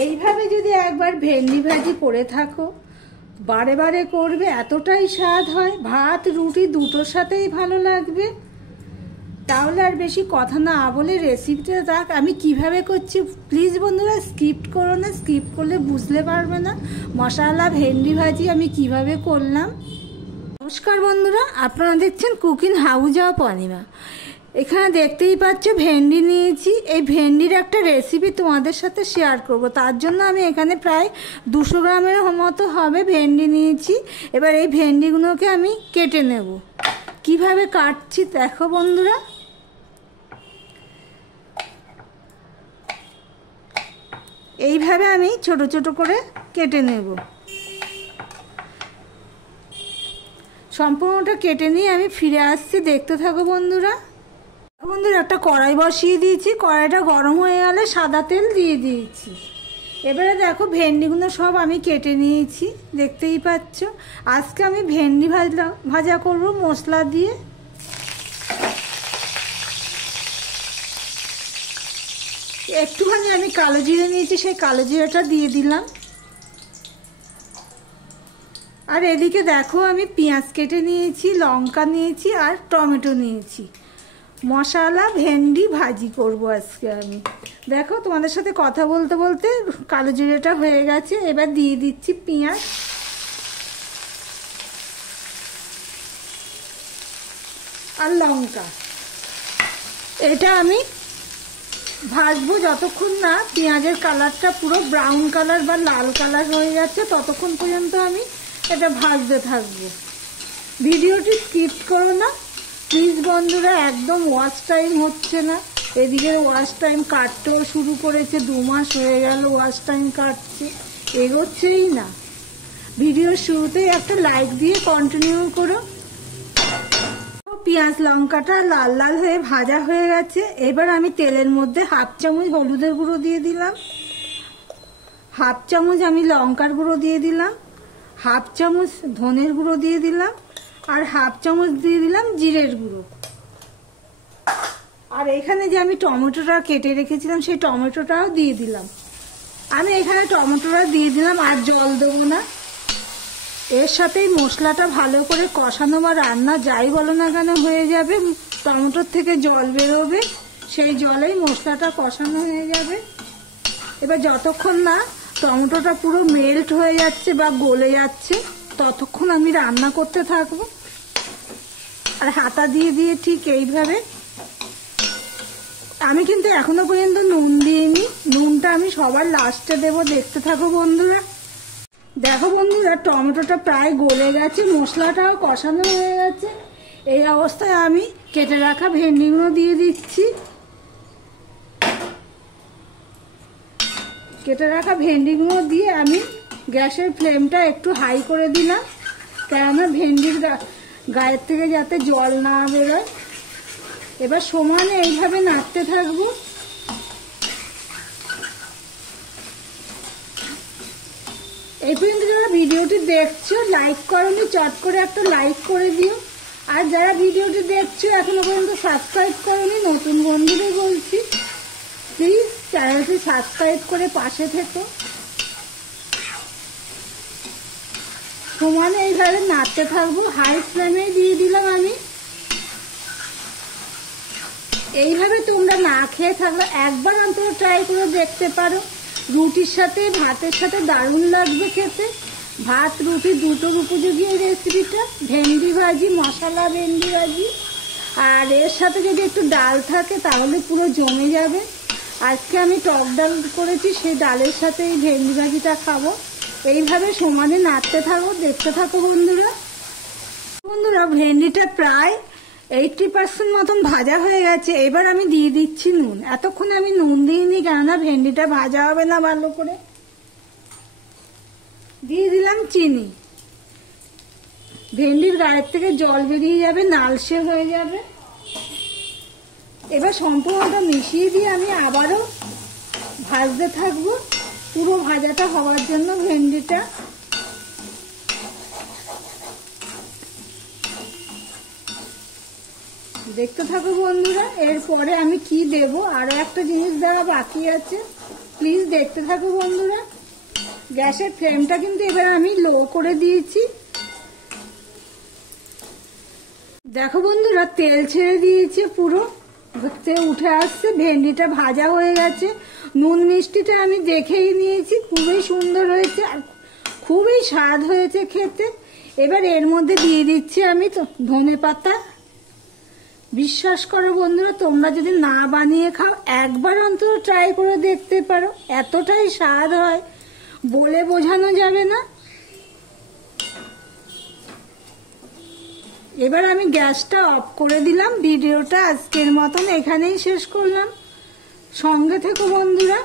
এইভাবে যদি একবার ভেন্ডি ভাজি করে থাকো, বারে বারে করবে, এতটাই স্বাদ হয়, ভাত রুটি দুটোর সাথেই ভালো লাগবে। তাহলে আর বেশি কথা না বলে রেসিপিটা দেখ আমি কিভাবে করছি। প্লিজ বন্ধুরা স্কিপ করো না, স্কিপ করলে বুঝতে পারবে না মশলা ভেন্ডি ভাজি আমি কিভাবে করলাম। নমস্কার বন্ধুরা, আপনারা দেখছেন কুকিং হাউস অফ অনিমা। এখানে দেখতেই পাচ্ছ ভেন্ডি নিয়েছি। এই ভেন্ডির একটা রেসিপি তোমাদের সাথে শেয়ার করব, তার জন্য আমি এখানে প্রায় 200 গ্রামের মতো হবে ভেন্ডি নিয়েছি। এবার এই ভেন্ডিগুলোকে আমি কেটে নেব। কিভাবে কাটছি দেখো বন্ধুরা। এইভাবে আমি ছোট ছোট করে কেটে নেব। সম্পূর্ণটা কেটে নিয়ে আমি ফিরে আসছি, দেখতে থাকো বন্ধুরা। বন্ধুরা একটা কড়াই বসিয়ে দিয়েছি, কড়াইটা গরম হয়ে গেলে সাদা তেল দিয়ে দিয়েছি। এবারে দেখো ভেন্ডিগুলো সব আমি কেটে নিয়েছি, দেখতেই পাচ্ছ। আজকে আমি ভেন্ডি ভাজা করব মশলা দিয়ে। একটুখানি আমি কালো জিরে নিয়েছি, সেই কালো জিরেটা দিয়ে দিলাম। আর এদিকে দেখো আমি পেঁয়াজ কেটে নিয়েছি, লঙ্কা নিয়েছি আর টমেটো নিয়েছি। মশলা ভেন্ডি ভাজি করব আজকে আমি। দেখো তোমাদের সাথে কথা বলতে বলতে কালো জিরেটা হয়ে গেছে। এবার দিয়ে দিচ্ছি পেঁয়াজ আর লঙ্কা। এটা আমি ভাজবো যতক্ষণ না পেঁয়াজের কালারটা পুরো ব্রাউন কালার বা লাল কালার হয়ে যাচ্ছে, ততক্ষণ পর্যন্ত আমি এটা ভাজতে থাকবো। ভিডিওটি স্কিপ করো না প্লিজ বন্ধুরা, একদম ওয়াচ টাইম হচ্ছে না। এদিকে ওয়াচ টাইম কাটতেও শুরু করেছে, 2 মাস হয়ে গেল ওয়াচ টাইম কাটছে, এগোচ্ছেই না। ভিডিওর শুরুতেই একটা লাইক দিয়ে কন্টিনিউ করো। পেঁয়াজ লঙ্কাটা লাল লাল হয়ে ভাজা হয়ে গেছে। এবার আমি তেলের মধ্যে 1/2 চামচ হলুদের গুঁড়ো দিয়ে দিলাম, 1/2 চামচ আমি লঙ্কার গুঁড়ো দিয়ে দিলাম, 1/2 চামচ ধনের গুঁড়ো দিয়ে দিলাম, আর 1/2 চামচ দিয়ে দিলাম জিরের গুঁড়ো। আর এখানে যে আমি টমেটোটা কেটে রেখেছিলাম সেই টমেটোটাও দিয়ে দিলাম। আমি এখানে টমেটোটা দিয়ে দিলাম, আর জল দেবো না। এর সাথেই মশলাটা ভালো করে কষানো বা রান্না যাই বলো না কেন হয়ে যাবে। টমেটোর থেকে জল বেরোবে, সেই জলেই মশলাটা কষানো হয়ে যাবে। এবার যতক্ষণ না টমেটোটা পুরো মেল্ট হয়ে যাচ্ছে বা গলে যাচ্ছে ততক্ষণ আমি রান্না করতে থাকবো। আর হাতা দিয়ে দিয়ে ঠিক এইভাবে। আমি কিন্তু এখনো পর্যন্ত নুন দিইনি, নুনটা আমি সবার লাস্টে দেবো, দেখতে থাকো বন্ধুরা। দেখো বন্ধুরা টমেটোটা প্রায় গলে গেছে, মশলাটাও কষানো হয়ে গেছে। এই অবস্থায় আমি কেটে রাখা ভেন্ডিগুলো দিয়ে দিচ্ছি। কেটে রাখা ভেন্ডিগুলো দিয়ে আমি গ্যাসের ফ্লেমটা একটু হাই করে দিলাম, কেননা ভেন্ডির গায়ের থেকে যাতে জল না বেরোয়। এবার সমানে এইভাবে নাড়তে থাকবো। এই পর্যন্ত যারা ভিডিওটি দেখছো লাইক করোনি, চট করে একটা লাইক করে দিও। আর যারা ভিডিওটি দেখছো এখনো পর্যন্ত সাবস্ক্রাইব করোনি, নতুন বন্ধুদের বলছি প্লিজ চ্যানেলটি সাবস্ক্রাইব করে পাশে থেকো। সমানে এইভাবে নাড়তে থাকবো, হাই ফ্লেমে দিয়ে দিলাম আমি। এইভাবে তোমরা না খেয়ে থাকলে একবার অন্তত ট্রাই করে দেখতে পারো। রুটির সাথে ভাতের সাথে দারুণ লাগবে খেতে। ভাত রুটি দুটোর উপযোগী এই রেসিপিটা, ভেন্ডি ভাজি, মশলা ভেন্ডি ভাজি। আর এর সাথে যদি একটু ডাল থাকে তাহলে পুরো জমে যাবে। আজকে আমি টক ডাল করেছি, সেই ডালের সাথে এই ভেন্ডি ভাজিটা খাবো। এইভাবে সমানে নাড়তে থাকো, দেখতে থাকো বন্ধুরা। বন্ধুরা ভেন্ডিটা প্রায় 80% মতন ভাজা হয়ে গেছে। এবার আমি দিয়ে দিচ্ছি নুন। এতক্ষণ আমি নুন দিইনি, কেননা ভেন্ডিটা ভাজা হবে না ভালো করে। দিয়ে দিলাম চিনি। ভেন্ডির গায়ের থেকে জল বেরিয়ে যাবে, নালসে হয়ে যাবে। এবার সম্পূর্ণটা মিশিয়ে দিয়ে আমি আবারও ভাজতে থাকবো, পুরো ভাজাটা হওয়ার জন্য ভেন্ডিটা। দেখতে থাকো বন্ধুরা। এরপরে আমি কি দেব, আরো একটা জিনিস দেওয়া বাকি আছে, প্লিজ দেখতে থাকো বন্ধুরা। গ্যাসের ফ্লেমটা কিন্তু এবার আমি লো করে দিয়েছি। দেখো বন্ধুরা, তেল ছেড়ে দিয়েছে, পুরো উঠে আসছে, ভেন্ডিটা ভাজা হয়ে গেছে। নুন মিষ্টিটা আমি দেখেই নিয়েছি, খুবই সুন্দর হয়েছে আর খুবই স্বাদ হয়েছে খেতে। এবার এর মধ্যে দিয়ে দিচ্ছি আমি তো ধনেপাতা। বিশ্বাস করো বন্ধুরা, তোমরা যদি না বানিয়ে খাও একবার অন্তত ট্রাই করে দেখতে পারো, এতটাই স্বাদ হয় বলে বোঝানো যাবে না। এবার আমি গ্যাসটা অফ করে দিলাম। ভিডিওটা আজকের মতন এখানেই শেষ করলাম। সঙ্গে থেকো বন্ধুরা।